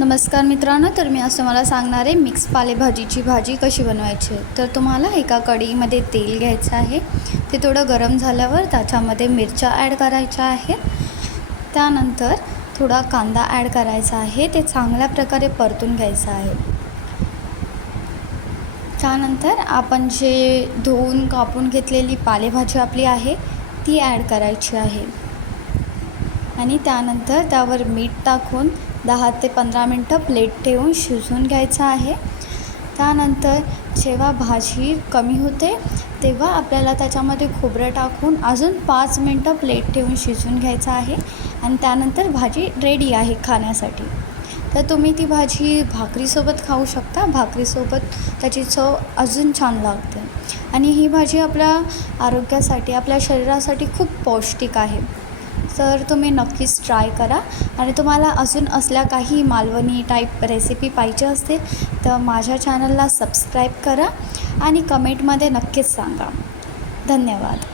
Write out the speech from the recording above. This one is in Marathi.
नमस्कार मित्रांनो, तर मी आज तुम्हाला सांगणार आहे मिक्स पालेभाजीची भाजी कशी बनवायची. तर तुम्हाला एका कढईमध्ये तेल घ्यायचं आहे. ते थोडं गरम झाल्यावर त्याच्यामध्ये मिरच्या ॲड करायच्या आहेत. त्यानंतर थोडा कांदा ॲड करायचा आहे. ते चांगल्या प्रकारे परतून घ्यायचं आहे. त्यानंतर आपण जे धुवून कापून घेतलेली पालेभाजी आपली आहे ती ॲड करायची आहे आणि त्यानंतर त्यावर मीठ टाकून 10 ते 15 मिनटं प्लेट ठेवून शिजवून घ्यायचं आहे. त्यानंतर जेव्हा भाजी कमी होते तेव्हा आपल्याला त्याच्यामध्ये खोबरं टाकून अजून 5 मिनटं प्लेट ठेवून शिजवून घ्यायचं आहे आणि त्यानंतर भाजी रेडी आहे खाण्यासाठी. तर तुम्ही ती भाजी भाकरीसोबत खाऊ शकता. भाकरीसोबत त्याची चव अजून छान लागते आणि ही भाजी आपल्या आरोग्यासाठी, आपल्या शरीरासाठी खूप पौष्टिक आहे. तर तुम्ही नक्कीच ट्राय करा आणि तुम्हाला अजून असल्या काही मालवणी टाईप रेसिपी पाहिजे असतील तर माझ्या चॅनलला सबस्क्राईब करा आणि कमेंटमध्ये नक्कीच सांगा. धन्यवाद.